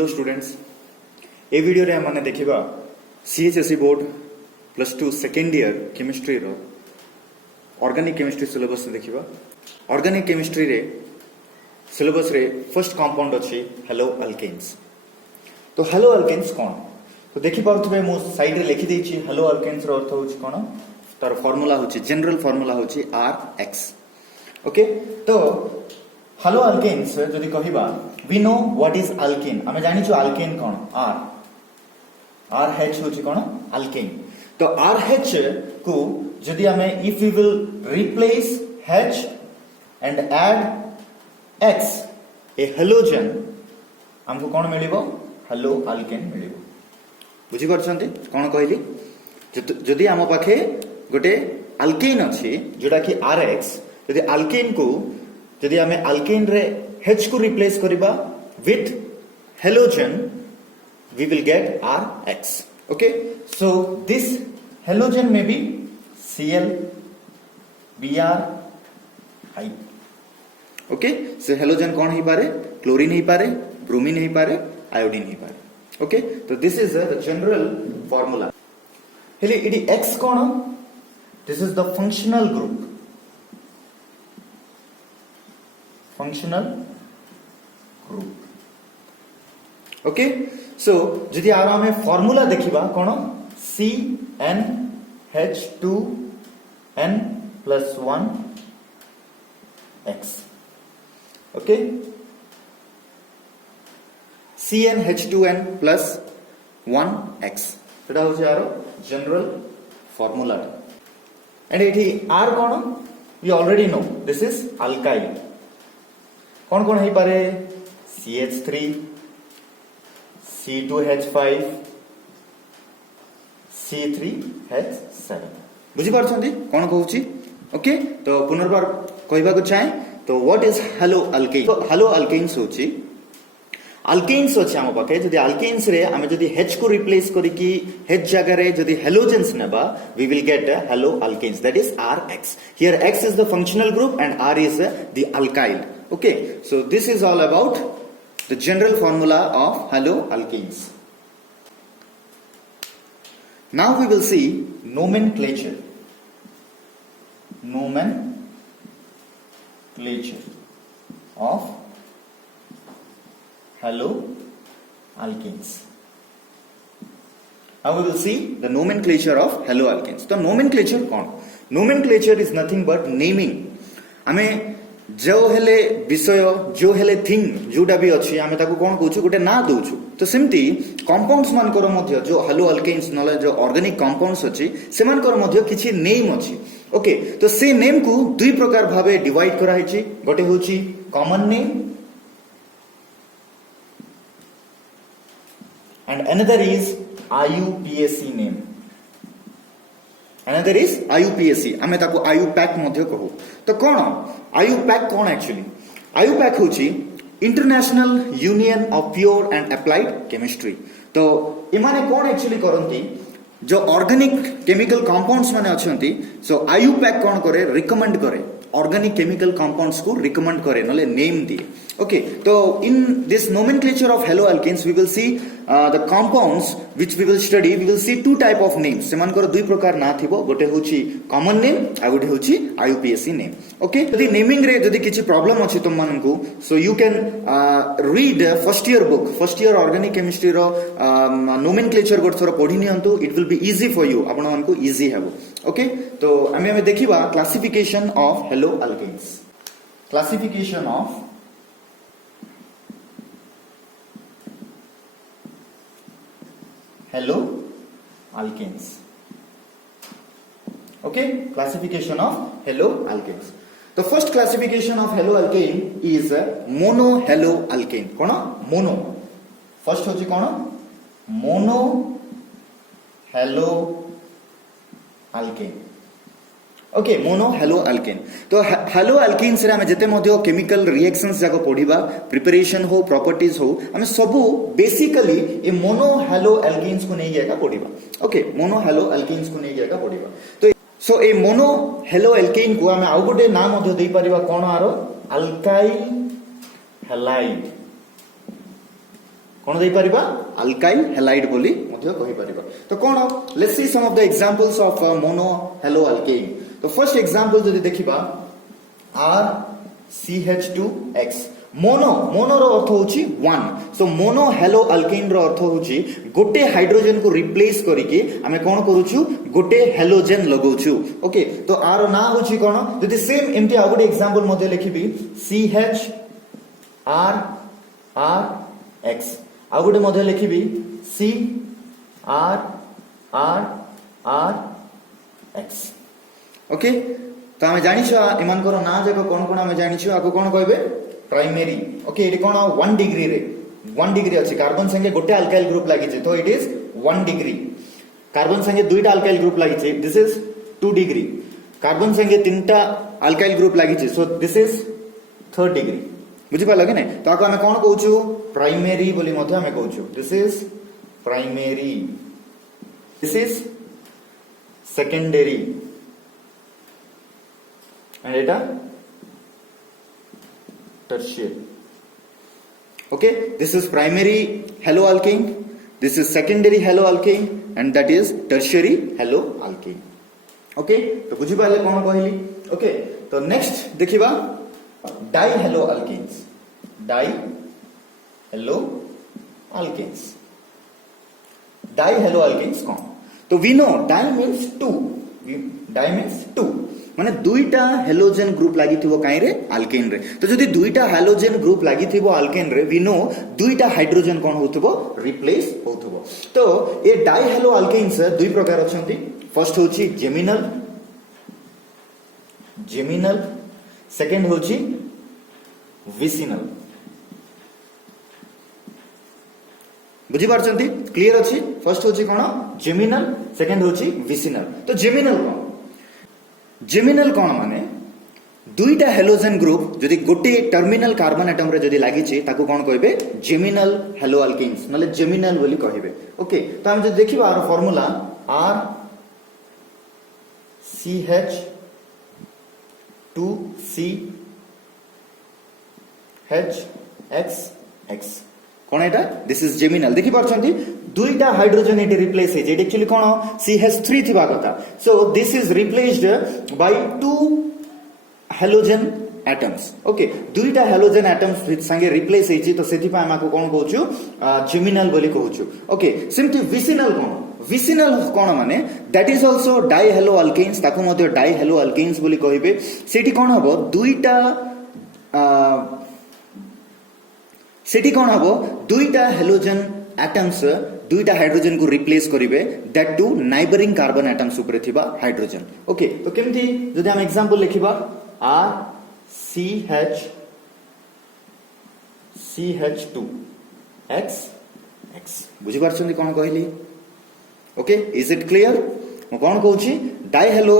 Hello students ए video रे हमने देखिबा CHSE board +2 second year chemistry रो ऑर्गेनिक केमिस्ट्री सिलेबस देखिबा। ऑर्गेनिक केमिस्ट्री रे सिलेबस रे फर्स्ट कंपाउंड अछि हेलो अल्केन्स। तो हेलो अल्केन्स कोन तो देखि पाउथबे मो साइड रे लिखि देछि हेलो अल्केन्स रो अर्थ होछि कोन तार फार्मूला होछि जनरल फार्मूला होछि RX। ओके तो हेलो अल्केन्स जदि कहिबा we know what is alkane आमे जानि छु अल्केन कोन RH होछि कोन अल्केन। तो RH को जदि आमे if we will replace H and add X a halogen हमको कोन मिलिबो हेलो अल्केन मिलिबो। बुझी परछंती कोन कहली जदि आम पाखे गोटे अल्केन अछि जोटा कि RX जदि अल्केन को जदि आमे अल्केन रे H को रिप्लेस करिबा with halogen we will get RX. Okay, so this halogen may be Cl, Br, I. Okay, so halogen कौन ही पारे क्लोरीन ही पारे ब्रोमीन ही पारे आयोडीन ही पारे. Okay, so this is the general formula. हेले ED X कौन this is the functional group. Functional group. Okay so जदि आरो हमें फार्मूला देखिबा कोन CnH2n+1x ओके CnH2n+1x सेटा हो आरो जनरल फार्मूला एंड एठी R कोन you already know this is alkyl कोन कोन हे पारे CH3 C2H5 C3H7 बुझी पारछंती कोन कहूची। ओके तो पुनर्बार कहबा को चाहे तो व्हाट इज हेलो अल्केन। तो हेलो अल्केन्स होची अल्केन्स अछि हम पाके जदि अल्केन्स रे हम जदि H को रिप्लेस करी कि H जगह रे जदि हेलोजेंस नेबा we will get haloalkanes that is RX। Here X is the functional group and R is the alkyl. Okay so this is all about the general formula of haloalkanes. Now we will see nomenclature. Nomenclature of haloalkanes. Now we will see the nomenclature of haloalkanes. So nomenclature कौन? Nomenclature is nothing but naming. हमें जो हेले विषय जो हेले thing जोटा भी अछि आमे ताको कोन कहूछु गोटे ना दोछु। तो सिमती कंपाउंड्स मान कर मध्य जो हेलो अल्केन्स नले जो ऑर्गेनिक कंपाउंड्स अछि से मान कर मध्य किछि नेम अछि। ओके तो से नेम को दुई प्रकार भाबे डिवाइड करा हिछि गोटे होछि common name and another is IUPAC name. Another is IUPAC आमे ताको IUPAC मध्य कहू। तो कोन IUPAC कोन एक्चुअली IUPAC होची international union of pure and applied chemistry. तो इमाने कोन एक्चुअली करंती जो ऑर्गेनिक केमिकल कंपाउंड्स माने अछंती सो IUPAC कोन करे रिकमेंड करे ऑर्गेनिक केमिकल कंपाउंड्स को रिकमेंड करे नले नेम दिए। ओके तो in this nomenclature of haloalkanes we will see the compounds which we will study we will see two type of names सेमान कर दुई प्रकार ना थिबो गोटे होची कॉमन नेम आ गोटे होची IUPAC नेम। ओके यदि नेमिंग रे जदि किछि प्रॉब्लम अछि तुम मानन को so you can read first year book first year organic chemistry रो nomenclature गोट थोर पढि नियंतु it will be easy for you आपण मन को इजी हेबो। ओके तो हमें देखिबा classification of haloalkanes। Classification of haloalkanes. Okay, classification of haloalkanes. The first classification of haloalkane is mono haloalkane. कौन मोनो फर्स्ट होची कौन mono haloalkane. Okay mono haloalkane. तो haloalkanes रे हम जते मध्य केमिकल रिएक्शंस जाको पढिबा प्रिपरेशन हो प्रॉपर्टीज हो हम सब बेसिकली ए मोनो haloalkanes को नहीं जाएगा पढिबा। ओके मोनो haloalkanes को नहीं जाएगा पढिबा। तो सो ए मोनो haloalkane को हम आउ गोटे नाम मध्य देई परिबा कोन आरो अल्काइल हैलाइड। कोन देई परिबा अल्काइल हैलाइड बोली मध्य कहि परिबा तो कोन let's see some of the examples of mono haloalkane तो फर्स्ट एग्जांपल जदि देखिबा RCH2X मोनो रो अर्थ होची one so mono haloalkane रो अर्थ होची गोटे हाइड्रोजन को रिप्लेस करिके आमे कोन करूछु गोटे हेलोजन लगाउछु ओके तो आरो ना होची कोन जदि सेम एमटी आ गोटे एग्जांपल मध्ये लिखिबी CH R R X आ गोटे मध्ये लिखिबी C R R R X okay तो आमे जानिछो इमान करो ना जको कोन आमे जानिछो आको कोन कहबे primary okay it cone 1 degree रे 1 डिग्री अछि कार्बन संगे गोटे अल्काइल ग्रुप लागि छै तो इट इज 1 डिग्री कार्बन संगे दुईटा अल्काइल ग्रुप लागि छै दिस इज 2 डिग्री कार्बन संगे तीनटा अल्काइल ग्रुप लागि छै सो दिस इज 3 डिग्री बुझि पाला कि नै तो आको हमें कोन कहउछु प्राइमरी बोली मध्ये हमें कहउछु this is primary this is secondary and एटा tertiary okay this is primary halo alkane this is secondary halo alkane and that is tertiary halo alkane okay तो बुझी पाले कोन कहली okay तो next देखिबा dihalo alkanes dihalo alkanes कोन तो we know di means 2 माने दुईटा हेलोजन ग्रुप लागि थिबो काई रे अल्केन रे तो जदी दुईटा हेलोजन ग्रुप लागि थिबो अल्केन रे वी नो दुईटा हाइड्रोजन कोन होथबो रिप्लेस होथबो तो ए डाई हेलो अल्केन्स दुई प्रकार अछंती फर्स्ट होची जेमिनल सेकंड होची विसिनल बुझी पारछंती क्लियर अछि फर्स्ट होची कोन जेमिनल सेकंड होची विसिनल तो जेमिनल कोन माने दुईटा हेलोजन ग्रुप जदि गोटे टर्मिनल कार्बन एटम रे जदि लागि छि ताको कोन कहबे जेमिनल हेलो अल्केन्स नले जेमिनल बोली कहबे ओके तो हम जदि देखिबा आर formula R CH 2 C H X X कोन एटा दिस इज जेमिनल देखि परछंती दुईटा हाइड्रोजन एटी रिप्लेस हे जे एक्चुअली कोन CH3 थिबा कथा so this is replaced by 2 halogen atoms okay दुईटा हेलोजन एटम्स संगे रिप्लेस हेची तो सेति पा हमको कोन कहउछु जेमिनल बोली कहउछु ओके सिम्पली विसिनल कोन माने that is also dihaloalkanes ताको मध्ये डाई हेलो अल्केन्स बोली कहिबे सेठी कोन हबो दुईटा सेठी कोन हबो दुईटा हेलोजन एटम्स दुईटा हाइड्रोजन को रिप्लेस करिवे that two neighbouring carbon atoms ऊपर थिबा हाइड्रोजन ओके तो केमथि जदि हम एग्जांपल लिखिबा R CH CH2 X X बुझि पारछन कोन कहली ओके इज इट क्लियर म कोन कहूची डाई हेलो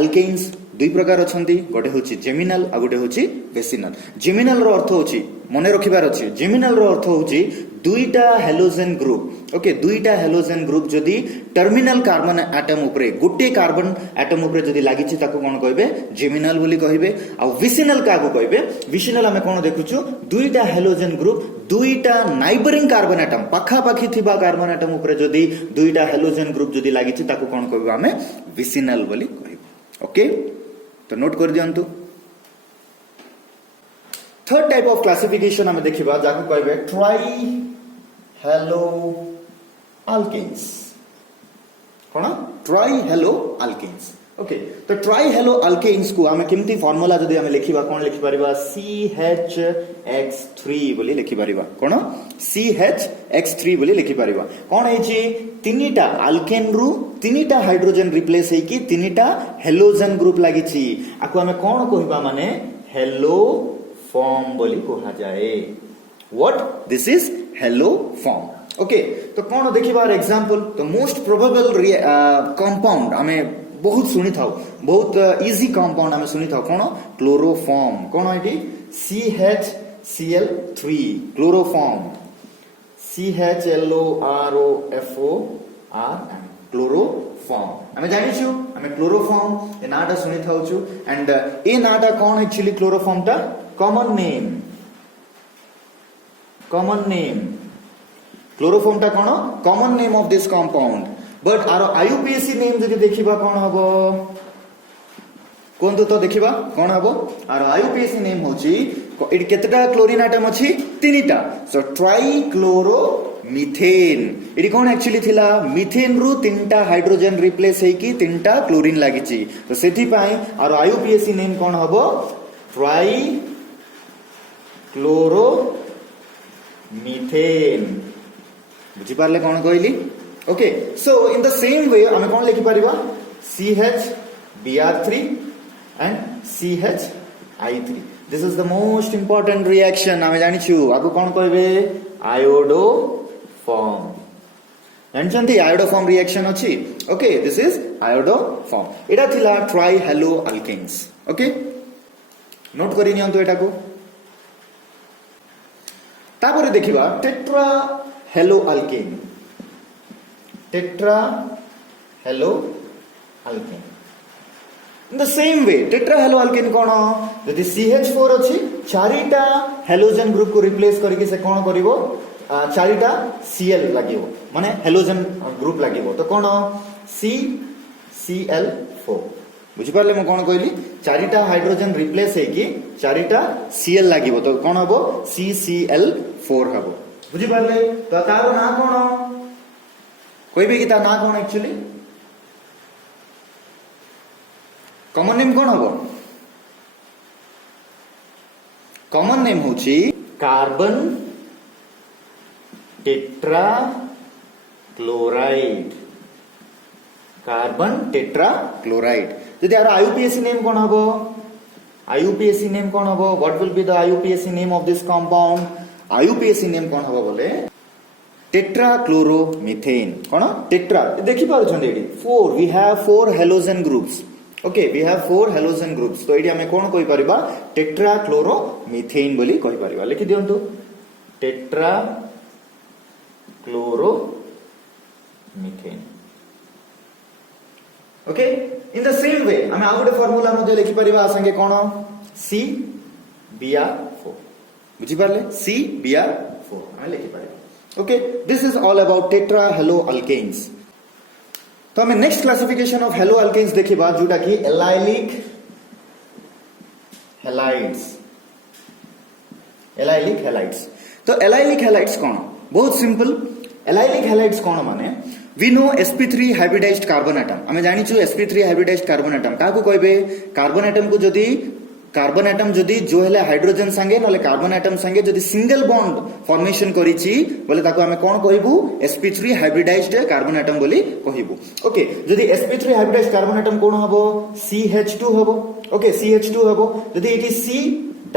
अल्केन्स दुई प्रकार अछंती गोटे होची जेमिनल आ गोटे होची विसिनल जेमिनल रो अर्थ होची मने रखिबार अछि जेमिनल रो अर्थ होची दुईटा हेलोजन ग्रुप ओके दुईटा हेलोजन ग्रुप जदी टर्मिनल कार्बन एटम ऊपर गोटे कार्बन एटम ऊपर जदी लागि छि ताको कोन कहबे जेमिनल बोली कहबे आ विसिनल कागो कहबे विसिनल हमें कोन देखुछु दुईटा हेलोजन ग्रुप दुईटा नाइबरिंग कार्बन एटम पाखा पाखी थिबा कार्बन एटम ऊपर जदी दुईटा हेलोजन ग्रुप जदी लागि छि ताको कोन कहबे हमें विसिनल बोली कहबे ओके तो नोट कर दियंतु थर्ड टाइप ऑफ क्लासिफिकेशन हमें देखिबा जाको कहबे ट्राई हेलो अल्केन्स कोन ट्राई हेलो अल्केन्स ओके तो ट्राई हेलो अल्केन्स को हमें केमती फार्मूला जदी हमें लिखिबा कोन लिखि परिबा CHX3 बोली लिखि परिबा कोन CHX3 बोली लिखि परिबा कोन हे छी तीनटा अल्केन रु तीनटा हाइड्रोजन रिप्लेस हे कि तीनटा हेलोजन ग्रुप लागि छी आको हमें कोन कहबा माने हेलो फॉर्म बोली कहा जाए what this is hello form okay तो कोन देखिबार एग्जांपल तो मोस्ट प्रोबेबल कंपाउंड हमें बहुत सुनी था बहुत इजी कंपाउंड हमें सुनी था कोन क्लोरोफॉर्म कोन eighty CHCl3 chloroform CHLOROFORM chloroform हमें जानि छु हमें क्लोरोफॉर्म ए नाटा सुनी थाउ छु एंड ए नाटा कोन एक्चुअली क्लोरोफॉर्म ता कॉमन नेम क्लोरोफॉर्म टा कोन common name of this compound but आरो आईयूपीएसी नेम जदि देखिबा कोन हबो कोन तो देखिबा कोन हबो आरो आईयूपीएसी नेम होची इट केतटा क्लोरीन एटम अछि तीनटा so try chloro methane it cone actually थिला मिथेन रु तीनटा हाइड्रोजन रिप्लेस हे की तीनटा क्लोरीन लागिची तो सेथि पई आरो आईयूपीएसी नेम कोन हबो ट्राई क्लोरो मिथेन बुझी पारले कोन कहली okay so in the same way हमें कोन लिखि परिबा CHBr3 and CHI3 this is the most important reaction हमें जानि छु आगु कोन कहबे आयोडो फॉर्म जानछंती आयोडो फॉर्म रिएक्शन अछि okay this is iodoform एटा थिला trihaloalkanes okay note करि नियंतो एटा को तापर देखिबा tetrahaloalkane tetrahaloalkane in the same way tetrahaloalkane कोन जदि CH4 अछि चारिटा हेलोजन ग्रुप को रिप्लेस करके से कोन करिवो चारिटा Cl लागिवो माने हेलोजन ग्रुप लागिवो तो कोन CCl4 बुझी पारले म कोन कहली चारिटा हाइड्रोजन रिप्लेस हे कि चारिटा Cl लागिवो तो कोन हबो CCl4 हबो बुझी पारले तो तारो ना कोन कहबे कि ता ना कोन एक्चुअली कॉमन नेम कोन हबो कॉमन नेम होची carbon tetra chloride carbon tetra chloride जदि आरो आईयूपीएसी नेम कोन हबो आईयूपीएसी नेम कोन हबो what will be the IUPAC name of this compound IUPAC name कोन हबो बोले टेट्रा क्लोरोमीथेन कोन टेट्रा देखि पाउ छन एडी 4 we have 4 halogen groups okay we have 4 halogen groups तो एडी हमें कोन कहि परिबा टेट्रा क्लोरोमीथेन बोली कहि परिबा लिखि दियंतु tetrachloromethane okay in the same way हमें आ गोटे फार्मूला मध्ये लिखि परिबा संगे कोन CBr4 बुझी पारले CBr4 हमें लिखि परिबा okay this is all about tetra hello alkanes तो हमें next classification of haloalkanes देखिबा जोटा कि एलाइलिक हैलाइड्स तो एलाइलिक हैलाइड्स कोन बहुत सिंपल एलाइलिक हैलाइड्स कोन माने we know sp3 hybridized carbon atom हमें जानि छु sp3 हाइब्रिडाइज्ड कार्बन एटम काको कहबे कार्बन एटम जदी जो हेले हाइड्रोजन संगे नले कार्बन एटम संगे जदी सिंगल बॉन्ड फॉर्मेशन करिछि बोले ताको हमें कोन कहबू sp3 हाइब्रिडाइज्ड कार्बन एटम बोली कहबू ओके जदी sp3 हाइब्रिडाइज्ड कार्बन एटम कोन हबो CH2 हबो ओके CH2 हबो जदी eighty C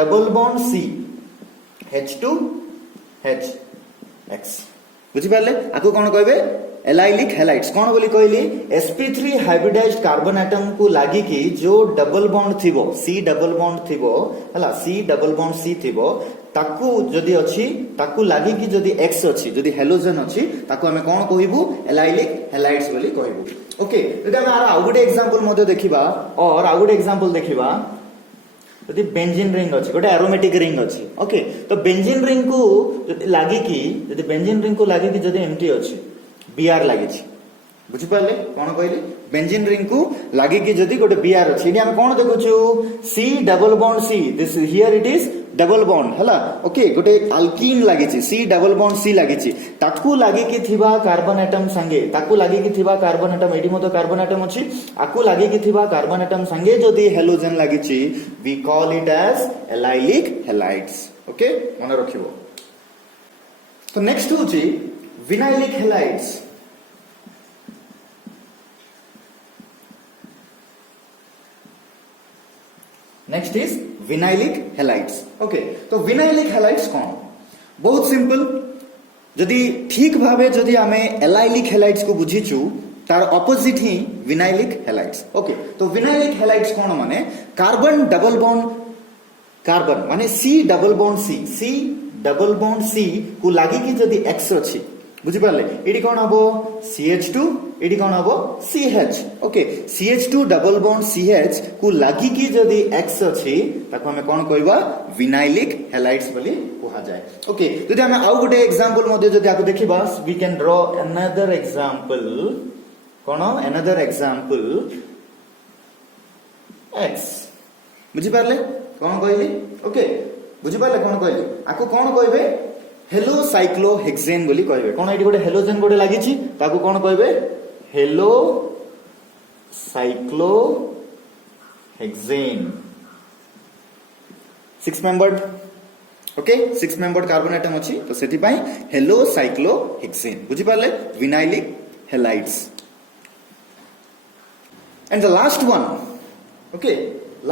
double bond C H2 H बुझी पारले आको कोन कहबे एलाइलिक हैलाइड्स कोन बोली कहली sp3 हाइब्रिडाइज्ड कार्बन एटम को लागि कि जो डबल बॉन्ड थिबो C डबल बॉन्ड थिबो हला C डबल बॉन्ड C थिबो ताकू जदी अछि ताकू लागि कि जदी X अछि जदी हेलोजन अछि ताकू हमें कोन कहिबू एलाइलिक हैलाइड्स बोली कहिबू ओके जदी हम आ गोटे एग्जांपल मध्ये देखिबा और आ गोटे एग्जांपल देखिबा जदी बेंजीन रिंग अछि गोटे एरोमेटिक रिंग अछि ओके तो बेंजीन रिंग को जदी लागि कि जदी बेंजीन रिंग को लागि कि जदी एम्प्टी अछि Br लागि छी बुझी पारले कोन कहली बेंजीन रिंग को लागि कि जदी गोटे Br अछि इनी हम कोन देखु छु C double bond C this here it is double bond हला ओके गोटे अल्कीन लागि छी C डबल बॉन्ड C लागि छी ताकू लागि कि थिबा कार्बन एटम संगे ताकू लागि कि थिबा कार्बन एटम एडी मतो कार्बन एटम अछि आकू लागि कि थिबा कार्बन एटम संगे जदी हेलोजन लागि छी we call it as allylic halides okay मन रखिबो तो नेक्स्ट होची vinylic halides next is vinylic halides okay तो विनाइलिक हैलाइड्स कौन बहुत सिंपल जदि ठीक भावे जदि हमें एलाइलिक हैलाइड्स को बुझीचु तार ऑपोजिट ही विनाइलिक हैलाइड्स ओके तो विनाइलिक हैलाइड्स कौन माने कार्बन डबल बॉन्ड कार्बन माने C double bond C double bond C को लागि कि जदि X अछि बुझी पाले एडी कोन हबो CH2 एडी कोन हबो CH okay CH2 double bond CH को लागि की जदी X अछि ताको हमें कोन कहबा विनाइलिक हैलाइड्स बोली कहा जाय ओके जदी हमें आउ गोटे एग्जांपल मध्ये जदी आको देखिबा we can draw another example कोन अनदर एग्जांपल X बुझी पाले कोन कहली ओके बुझी पाले कोन कहली आको कोन कहबे हेलो साइक्लोहेक्सेन बोली कहबे कोन एटी गोटे हेलोजन गोटे लागि छि ताको कोन कहबे halocyclohexane 6 membered okay 6 membered carbon atom अछि तो सेति पई हेलो साइक्लोहेक्सेन बुझी पाले vinylic halides and the last one okay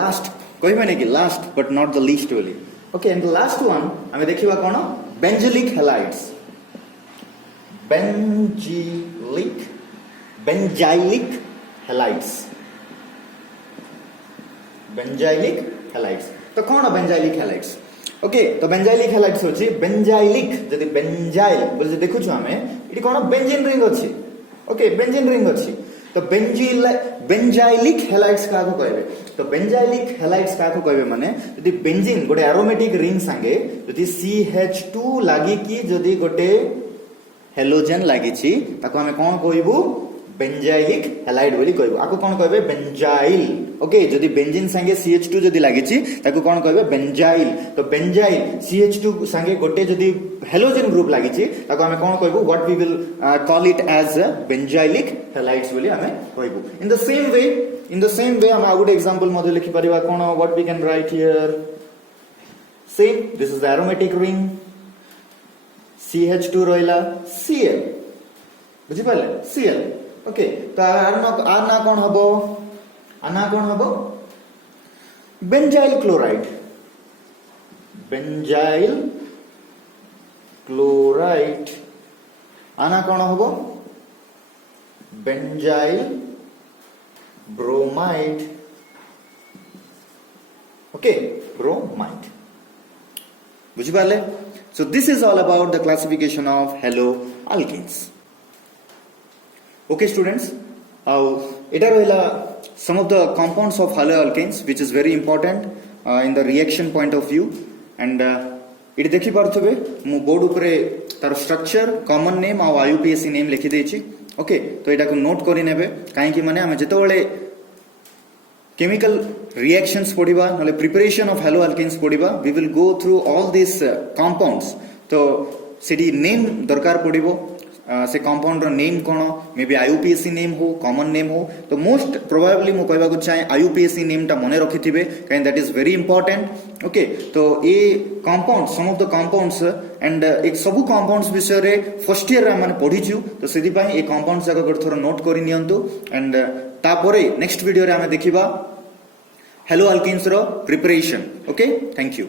last कहबे नै कि last but not the least बोली okay and the last one हमें देखिबा कोन बेंजाइलिक हैलाइड्स बेंजाइलिक हैलाइड्स तो कौन बेंजाइलिक हैलाइड्स ओके तो बेंजाइलिक हैलाइड्स होची बेंजाइलिक जदी बेंजाइल बोले देखु छु हमें इटी कौन बेंजीन रिंग अछि ओके बेंजीन रिंग अछि तो बेंजाइलिक हैलाइड्स का को कहबे तो बेंजाइलिक हैलाइड्स का को कहबे माने जदी बेंजीन गोटे एरोमेटिक रिंग संगे जदी CH2 लागि की जदी गोटे हेलोजन लागि छी ताको हमें कोन कहबो बेंजाइलिक हैलाइड बोली कहबो आको कोन कहबे बेंजाइल ओके जदी बेंजीन संगे CH2 जदी लागि छी ताको कोन कहबे बेंजाइल तो बेंजाइल CH2 संगे गोटे जदी हेलोजन ग्रुप लागि छी ताको हमें कोन कहबो what we will call it as benzylic halides बोली हमें कहबो इन द सेम वे हम आउट एग्जांपल मध्ये लिखि परिबा कोन what we can write here same this is the aromatic ring CH2 रोइला Cl बुझि पाले Cl ओके तो आर ना कोन हबो बेंजाइल क्लोराइड आना कोन हबो बेंजाइल ब्रोमाइड ओके ब्रोमाइड बुझि पाले so this is all about the classification of haloalkanes okay students eta rohila some of the compounds of haloalkanes which is very important in the reaction point of view and it देखि पारथबे मु board उपरे तार structure common name आ IUPAC name लिखि देछि okay तो एटा को note करि नेबे काहे कि माने हम जेतोले chemical reactions पढिबा नले preparation of haloalkanes पढिबा we will go through all these compounds तो सेडी नेम दरकार पडिबो से कंपाउंड रो नेम कोन मे बी IUPAC नेम हो कॉमन नेम हो तो मोस्ट प्रोबेबली मु कहबा को चाहे IUPAC नेम टा मने रखिथिबे काइन that is very important okay तो ए compound some of the compounds and एक सबु कंपाउंड्स विषय रे फर्स्ट ईयर रे माने पढिछु तो सेदी पई ए कंपाउंड्स जाक थोर नोट करि नियंतु एंड तापरे नेक्स्ट वीडियो रे हमें देखिबा haloalkanes रो प्रिपरेशन ओके थैंक यू